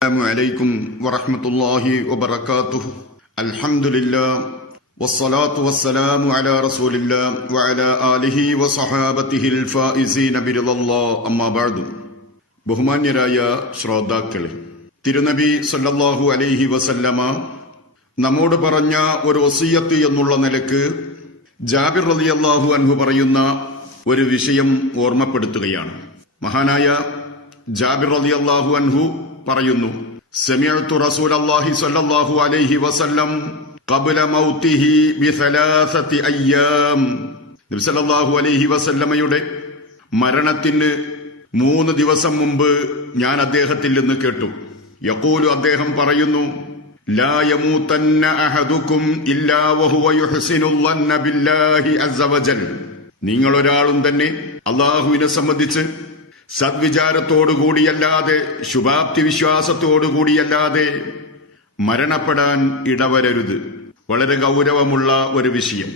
السلام عليكم ورحمة الله وبركاته الحمد لله والصلاة والسلام على رسول الله وعلى آله وصحابته الفائزين برضا الله أما بعد ബഹുമാന്യരായ ശ്രോതാക്കളെ തിരുനബി സല്ലല്ലാഹു അലൈഹി വസല്ലമ നമ്മോട് പറഞ്ഞ ഒരു ഒസിയത്ത് എന്നുള്ള നിലക്ക് ജാബിർ റളിയല്ലാഹു അൻഹു പറയുന്ന ഒരു വിഷയം ഓർമ്മപ്പെടുത്തുകയാണ് മഹാനായ ജാബിർ റളിയല്ലാഹു അൻഹു പറയുന്നു. സമിഅത്തു റസൂലല്ലാഹി സ്വല്ലല്ലാഹു അലൈഹി വസല്ലം മൗതിഹി ബിസലാസതി അയ്യാം. നബി അലൈഹി വസല്ലമയുടെ മരണത്തിന് മൂന്ന് ദിവസം മുമ്പ് ഞാൻ അദ്ദേഹത്തിൽ നിന്ന് കേട്ടു. യഖൂലു അദ്ദേഹം പറയുന്നു നിങ്ങളൊരാളും തന്നെ അള്ളാഹുവിനെ സംബന്ധിച്ച് സദ്വിചാരത്തോടുകൂടിയല്ലാതെ ശുഭാപ്തി വിശ്വാസത്തോടുകൂടിയല്ലാതെ മരണപ്പെടാൻ ഇടവരരുത്. വളരെ ഗൗരവമുള്ള ഒരു വിഷയം.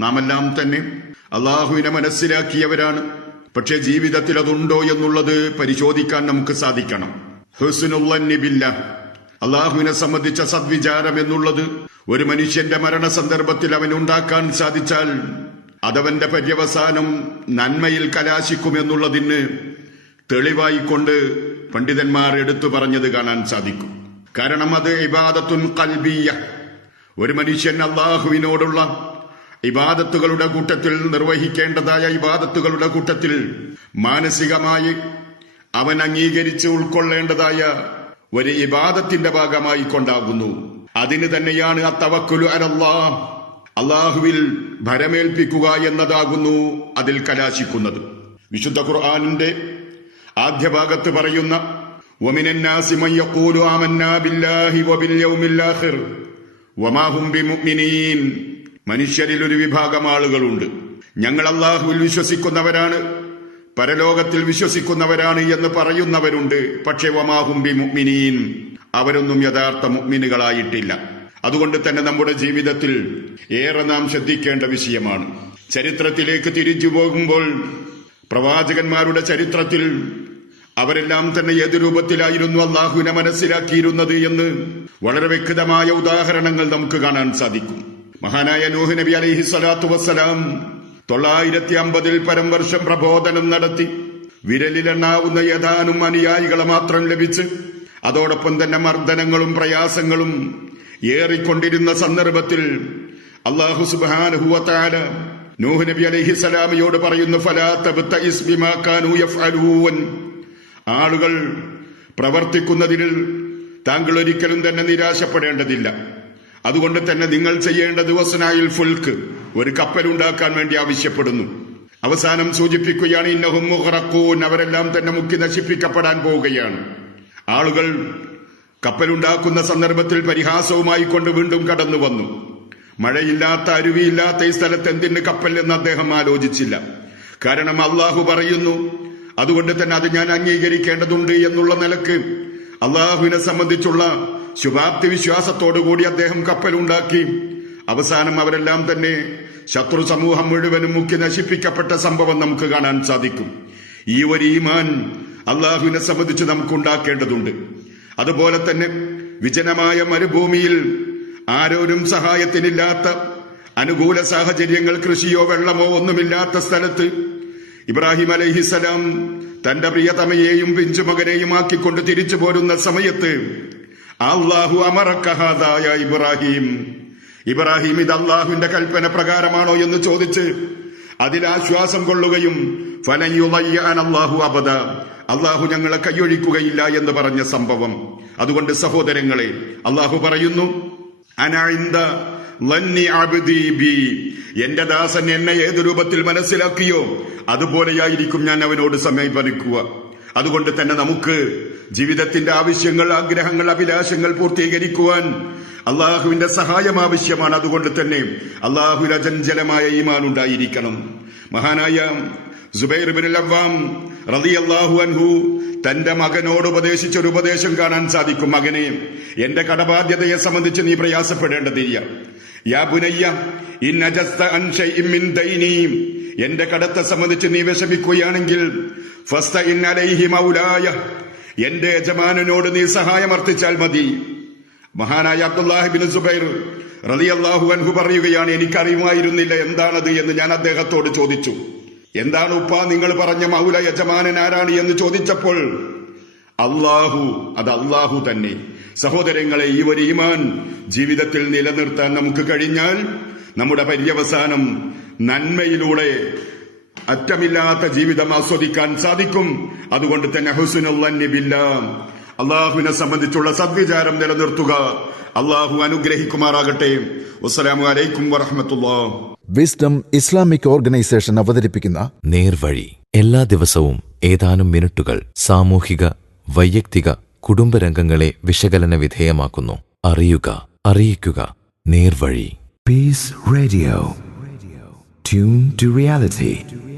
നാമെല്ലാം തന്നെ അള്ളാഹുവിനെ മനസ്സിലാക്കിയവരാണ്. പക്ഷെ ജീവിതത്തിൽ അതുണ്ടോ എന്നുള്ളത് പരിശോധിക്കാൻ നമുക്ക് സാധിക്കണം. ഹുസ്നുല്ലന്നിബില്ല. അള്ളാഹുവിനെ സംബന്ധിച്ച സദ്വിചാരം എന്നുള്ളത് ഒരു മനുഷ്യന്റെ മരണ സന്ദർഭത്തിൽ അവൻ ഉണ്ടാക്കാൻ സാധിച്ചാൽ അതവന്റെ പര്യവസാനം നന്മയിൽ കലാശിക്കുമെന്നുള്ളതിന് തെളിവായിക്കൊണ്ട് പണ്ഡിതന്മാർ എടുത്തു പറഞ്ഞത് കാണാൻ സാധിക്കും. കാരണം അത് ഇബാദത്തുൻ കൽബിയ ഒരു മനുഷ്യൻ അള്ളാഹുവിനോടുള്ള ഇബാദത്തുകളുടെ കൂട്ടത്തിൽ നിർവഹിക്കേണ്ടതായ ഇബാദത്തുകളുടെ കൂട്ടത്തിൽ മാനസികമായി അവൻ അംഗീകരിച്ച് ഉൾക്കൊള്ളേണ്ടതായ ഒരു ഇബാദത്തിന്റെ ഭാഗമായി കൊണ്ടാകുന്നു. അതിന് തന്നെയാണ് ആ തവക്കുലു അലല്ലാ അള്ളാഹുവിൽ ഭരമേൽപ്പിക്കുക എന്നതാകുന്നു അതിൽ കലാശിക്കുന്നത്. വിശുദ്ധ ഖുർആാനിന്റെ ആദ്യ ഭാഗത്ത് പറയുന്ന മനുഷ്യരിൽ ഒരു വിഭാഗം ആളുകളുണ്ട്. ഞങ്ങൾ അള്ളാഹുവിൽ വിശ്വസിക്കുന്നവരാണ് പരലോകത്തിൽ വിശ്വസിക്കുന്നവരാണ് എന്ന് പറയുന്നവരുണ്ട്. പക്ഷേ വമാഹുംബി മുഗ്മിനീൻ അവരൊന്നും യഥാർത്ഥ മുഗ്മിനുകളായിട്ടില്ല അതുകൊണ്ട് തന്നെ നമ്മുടെ ജീവിതത്തിൽ ഏറെ നാം ശ്രദ്ധിക്കേണ്ട വിഷയമാണ്. ചരിത്രത്തിലേക്ക് തിരിച്ചു പോകുമ്പോൾ പ്രവാചകന്മാരുടെ ചരിത്രത്തിൽ അവരെല്ലാം തന്നെ ഏത് രൂപത്തിലായിരുന്നു അള്ളാഹുവിനെ മനസ്സിലാക്കിയിരുന്നത് എന്ന് വളരെ വ്യക്തമായ ഉദാഹരണങ്ങൾ നമുക്ക് കാണാൻ സാധിക്കും. മഹാനായ നൂഹ് നബി അലൈഹി സ്വലാത്തു വസ്സലാം തൊള്ളായിരത്തി അമ്പതിൽ പരം വർഷം പ്രബോധനം നടത്തി. വിരലിലെണ്ണാവുന്ന ഏതാനും അനുയായികളെ മാത്രം ലഭിച്ച് അതോടൊപ്പം തന്നെ മർദ്ദനങ്ങളും പ്രയാസങ്ങളും ഏറിക്കൊണ്ടിരുന്ന സന്ദർഭത്തിൽ അള്ളാഹു സുബാനുഹുവത്താല നൂഹ് നബി അലൈഹി സ്വലാമിയോട് പറയുന്നു ഫലാത്തബുത്ത ഇസ്ബിമാക്കാനു യഫ്അലൂൻ. ആളുകൾ പ്രവർത്തിക്കുന്നതിൽ താങ്കൾ ഒരിക്കലും തന്നെ നിരാശപ്പെടേണ്ടതില്ല. അതുകൊണ്ട് തന്നെ നിങ്ങൾ ചെയ്യേണ്ട ദിവസനായിൽ ഫുൽക്ക് ഒരു കപ്പൽ ഉണ്ടാക്കാൻ വേണ്ടി ആവശ്യപ്പെടുന്നു. അവസാനം സൂചിപ്പിക്കുകയാണ് ഇന്നഹും മുഹറക്കൂൻ അവരെല്ലാം തന്നെ മുക്കി നശിപ്പിക്കപ്പെടാൻ പോവുകയാണ്. ആളുകൾ കപ്പലുണ്ടാക്കുന്ന സന്ദർഭത്തിൽ പരിഹാസവുമായി കൊണ്ട് വീണ്ടും കടന്നു വന്നു. മഴയില്ലാത്ത അരുവിയില്ലാത്ത ഈ സ്ഥലത്ത് എന്തിന് കപ്പൽ എന്ന് അദ്ദേഹം ആലോചിച്ചില്ല. കാരണം അള്ളാഹു പറയുന്നു അതുകൊണ്ട് തന്നെ അത് ഞാൻ അംഗീകരിക്കേണ്ടതുണ്ട് എന്നുള്ള നിലയ്ക്ക് അള്ളാഹുവിനെ സംബന്ധിച്ചുള്ള ശുഭാപ്തി വിശ്വാസത്തോടുകൂടി അദ്ദേഹം കപ്പലുണ്ടാക്കി. അവസാനം അവരെല്ലാം തന്നെ ശത്രു സമൂഹം മുഴുവനും മുക്കി നശിപ്പിക്കപ്പെട്ട സംഭവം നമുക്ക് കാണാൻ സാധിക്കും. ഈ ഒരു ഈമാൻ അള്ളാഹുവിനെ സംബന്ധിച്ച് നമുക്ക് ഉണ്ടാക്കേണ്ടതുണ്ട് അതുപോലെ തന്നെ വിജനമായ മരുഭൂമിയിൽ ആരോരും സഹായത്തിനില്ലാത്ത അനുകൂല സാഹചര്യങ്ങൾ കൃഷിയോ വെള്ളമോ ഒന്നുമില്ലാത്ത സ്ഥലത്ത് ഇബ്രാഹിം അലഹിസലാം തന്റെ പ്രിയതമയെയും പിഞ്ചുമകനെയും ആക്കിക്കൊണ്ട് തിരിച്ചു പോരുന്ന സമയത്ത് അള്ളാഹു അമറക്കഹാദായ ഇബ്രാഹിം. ഇബ്രാഹിം ഇത് അള്ളാഹുവിന്റെ കൽപ്പന പ്രകാരമാണോ? എന്ന് ചോദിച്ച് അതിലാശ്വാസം കൊള്ളുകയും അള്ളാഹു അബദ. അള്ളാഹു ഞങ്ങളെ കൈയൊഴിക്കുകയില്ല എന്ന് പറഞ്ഞ സംഭവം. അതുകൊണ്ട് സഹോദരങ്ങളെ അള്ളാഹു പറയുന്നു അനായിന്ത എന്റെ ദാസൻ എന്നെ ഏത് രൂപത്തിൽ മനസ്സിലാക്കിയോ അതുപോലെയായിരിക്കും ഞാൻ അവനോട് സമീപരിക്കുക അതുകൊണ്ട് തന്നെ നമുക്ക് ജീവിതത്തിന്റെ ആവശ്യങ്ങൾ ആഗ്രഹങ്ങൾ അഭിലാഷങ്ങൾ പൂർത്തീകരിക്കുവാൻ അള്ളാഹുവിന്റെ സഹായം ആവശ്യമാണ് അതുകൊണ്ട് തന്നെ അള്ളാഹു അജഞ്ചലമായ ഈമാൻ ഉണ്ടായിരിക്കണം. മഹാനായ സുബൈർ ബിൻ അൻഹു തന്റെ മകനോട് ഉപദേശിച്ച ഒരു ഉപദേശം കാണാൻ സാധിക്കും. മകനെ എന്റെ കടബാധ്യതയെ സംബന്ധിച്ച് നീ പ്രയാസപ്പെടേണ്ടതില്ല. യാ ദൈനി എന്റെ കടത്തെ സംബന്ധിച്ച് നീ വിഷമിക്കുകയാണെങ്കിൽ അലൈഹി മൗലായ എന്റെ യജമാനനോട് നീ സഹായം അർത്ഥിച്ചാൽ മതി. മഹാനായ അബ്ദുല്ലാഹിബിൻ സുബൈർ റലി അള്ളാഹു അൻഹു പറയുകയാണ് എനിക്കറിയുമായിരുന്നില്ല എന്താണത് എന്ന് ഞാൻ അദ്ദേഹത്തോട് ചോദിച്ചു. എന്താണ് ഉപ്പ നിങ്ങൾ പറഞ്ഞ മൗല യജമാനൻ ആരാണ് എന്ന് ചോദിച്ചപ്പോൾ അള്ളാഹു അത് അള്ളാഹു തന്നെ. സഹോദരങ്ങളെ ഈ ഒരു ഈമാൻ ജീവിതത്തിൽ നിലനിർത്താൻ നമുക്ക് കഴിഞ്ഞാൽ നമ്മുടെ പര്യവസാനം നന്മയിലൂടെ അറ്റമില്ലാത്ത ജീവിതം ആസ്വദിക്കാൻ സാധിക്കും. അതുകൊണ്ട് തന്നെ ഹുസുനുള്ള അള്ളാഹുവിനെ സംബന്ധിച്ചുള്ള സദ്വിചാരം നിലനിർത്തുക. അള്ളാഹു അനുഗ്രഹിക്കുമാറാകട്ടെ. വസ്സലാമു അലൈക്കും വറഹമത്തുള്ള. വിസ്ഡം ഇസ്ലാമിക് ഓർഗനൈസേഷൻ അവതരിപ്പിക്കുന്ന നേർവഴി. എല്ലാ ദിവസവും ഏതാനും മിനിറ്റുകൾ സാമൂഹിക വൈയക്തിക കുടുംബരംഗങ്ങളെ വിശകലന വിധേയമാക്കുന്നു. അറിയുക അറിയിക്കുക. നേർവഴി. Peace radio tune to reality.